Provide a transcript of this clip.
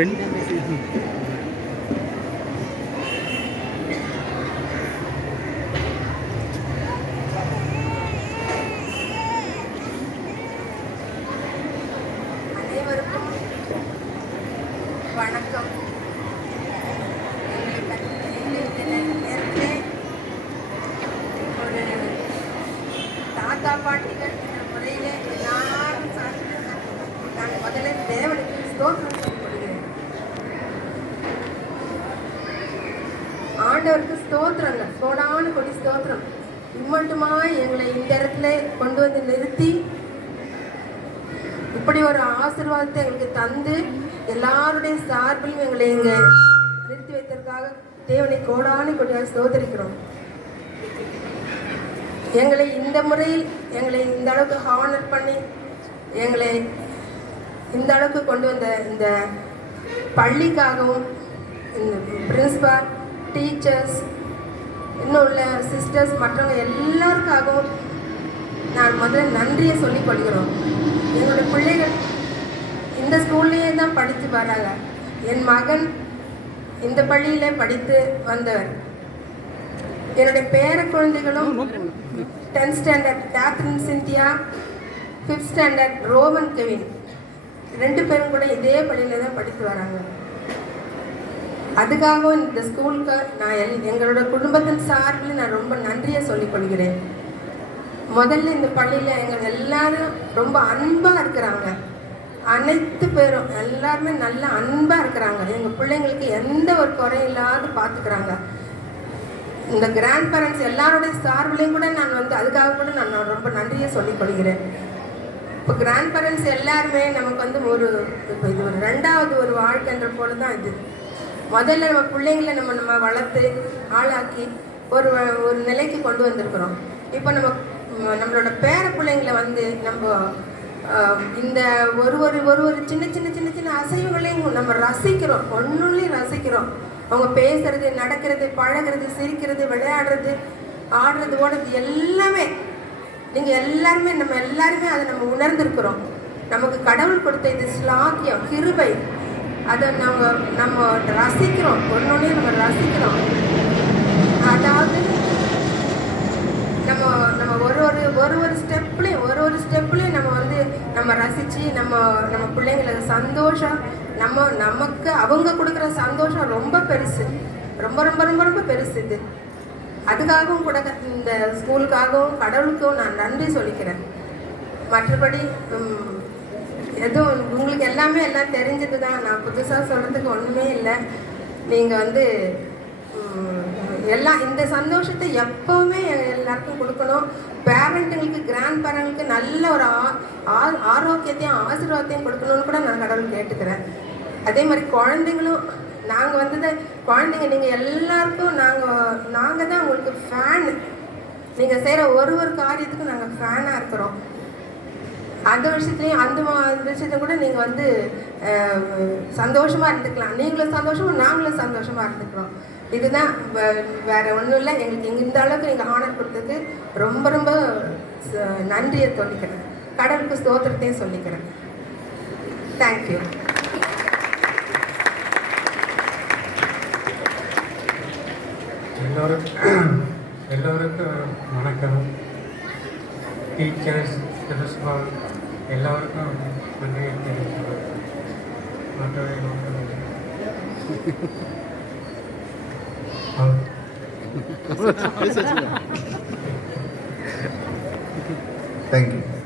Friend அனைவருக்கும் வணக்கம். நேரத்திலே ஒரு தாத்தா பாட்டிகள் என்ற முறையிலே எல்லாரும் சார்ந்து நான் முதல்ல தேவனுக்கு ஸ்தோத்திரம் சொல்லிக்கொள்கிறேன். ஆண்டவருக்கு ஸ்தோத்திரங்க, கோடான கொடி ஸ்தோத்திரம். இம்மட்டுமா எங்களை இந்த இடத்துல கொண்டு வந்து நிறுத்தி இப்படி ஒரு ஆசீர்வாதத்தை எங்களுக்கு தந்து எல்லாருடைய சார்பிலும் எங்களை இங்கே நிறுத்தி வைத்ததற்காக தேவனை கோடானி கொடியாக ஸ்தோத்திரிக்கிறோம். எங்களை இந்த முறையில் எங்களை இந்த அளவுக்கு ஹானர் பண்ணி எங்களை இந்த அளவுக்கு கொண்டு வந்த இந்த பள்ளிக்காகவும் இந்த பிரின்சிபால், டீச்சர்ஸ், இன்னும் உள்ள சிஸ்டர்ஸ் மற்றவங்க எல்லாருக்காகவும் நான் முதல்ல நன்றியை சொல்லிக் கொள்கிறோம். என்னோடய பிள்ளைகள் இந்த ஸ்கூல்லையே தான் படித்து வராங்க. என் மகன் இந்த பள்ளியிலே படித்து வந்தவர். என்னுடைய பேர குழந்தைகளும் 10th standard Catherine Scindia, 5th standard Roman Kevin, 2 பேரும் கூட இதே பள்ளியில தான் படித்து வராங்க. அதுக்காகவும் இந்த ஸ்கூலுக்கு நான் எங்களோட குடும்பத்தின் சார்பில் நான் ரொம்ப நன்றியை சொல்லிக் கொள்கிறேன். முதல்ல இந்த பள்ளியில் எங்கள் எல்லாரும் ரொம்ப அன்பாக இருக்கிறாங்க. அனைத்து பேரும் எல்லாருமே நல்ல அன்பாக இருக்கிறாங்க. எங்கள் பிள்ளைங்களுக்கு எந்த ஒரு குறையும் இல்லாத பார்த்துக்கிறாங்க. இந்த கிராண்ட் பேரண்ட்ஸ் எல்லாருடைய சார்பிலையும் கூட நான் அதுக்காக கூட நான் ரொம்ப நன்றியை சொல்லிக் கொள்கிறேன். இப்போ கிராண்ட் பேரண்ட்ஸ் எல்லாருமே நமக்கு இப்போ இது ஒரு 2வது ஒரு வாழ்க்கைன்ற போல தான் இது. முதல்ல நம்ம பிள்ளைங்களை நம்ம வளர்த்து ஆளாக்கி ஒரு நிலைக்கு கொண்டு வந்திருக்கிறோம். இப்போ நம்மளோட பேர பிள்ளைங்களை நம்ம இந்த ஒரு சின்ன சின்ன சின்ன சின்ன அசைவுகளையும் நம்ம ரசிக்கிறோம், ஒன்றுலையும் ரசிக்கிறோம். அவங்க பேசுறது, நடக்கிறது, பழகிறது, சிரிக்கிறது, விளையாடுறது, ஆடுறது, ஓடுறது எல்லாமே நம்ம எல்லாருமே அதை நம்ம உணர்ந்திருக்கிறோம். நமக்கு கடவுள் கொடுத்த இது ஸ்லாக்கியம், கிருபை, அதை நம்ம ரசிக்கிறோம், ஒன்னொன்னையும் நம்ம ரசிக்கிறோம். அதாவது நம்ம ஒரு ஸ்டெப்லையும் நம்ம ரசித்து நம்ம பிள்ளைங்களுக்கு சந்தோஷம், நமக்கு அவங்க கொடுக்குற சந்தோஷம் ரொம்ப பெருசு, ரொம்ப ரொம்ப ரொம்ப ரொம்ப பெருசு இது. அதுக்காகவும் கூட இந்த ஸ்கூலுக்காகவும் கடவுளுக்கும் நான் நன்றி சொல்லிக்கிறேன். மற்றபடி எதுவும் உங்களுக்கு எல்லாம் தெரிஞ்சது தான். நான் புதுசாக சொல்கிறதுக்கு ஒன்றுமே இல்லை. நீங்கள் எல்லாம் இந்த சந்தோஷத்தை எப்போவுமே எல்லாருக்கும் கொடுக்கணும். பேரண்ட்டுங்களுக்கு, கிராண்ட் பேரண்ட்டுக்கு நல்ல ஒரு ஆரோக்கியத்தையும் ஆசீர்வாதத்தையும் கொடுக்கணும்னு கூட நான் கடவுள் கேட்டுக்கிறேன். அதே மாதிரி குழந்தைங்களும் நாங்கள் குழந்தைங்க நீங்கள் எல்லாருக்கும் நாங்கள் தான் உங்களுக்கு ஃபேனு. நீங்கள் செய்கிற ஒரு காரியத்துக்கும் நாங்கள் ஃபேனாக இருக்கிறோம். அந்த விஷயத்துலையும் அந்த விஷயத்த கூட நீங்கள் சந்தோஷமாக இருந்துக்கலாம். நீங்களும் சந்தோஷமாக, நாங்களும் சந்தோஷமாக இருந்துக்கிறோம். இதுதான், வேறு ஒன்றும் இல்லை. எங்களுக்கு இந்த அளவுக்கு நீங்கள் ஆனர் கொடுத்ததுக்கு ரொம்ப ரொம்ப நன்றியை சொல்லிக்கிறேன். கடவுளுக்கு ஸ்தோத்திரத்தையும் சொல்லிக்கிறேன். தேங்க்யூ. எல்லோருக்கும் வணக்கம். டீச்சர்ஸ், பிரின்சிபால் எல்லாருக்கும் நன்றியை தெரிவிக்கிறேன். Thank you.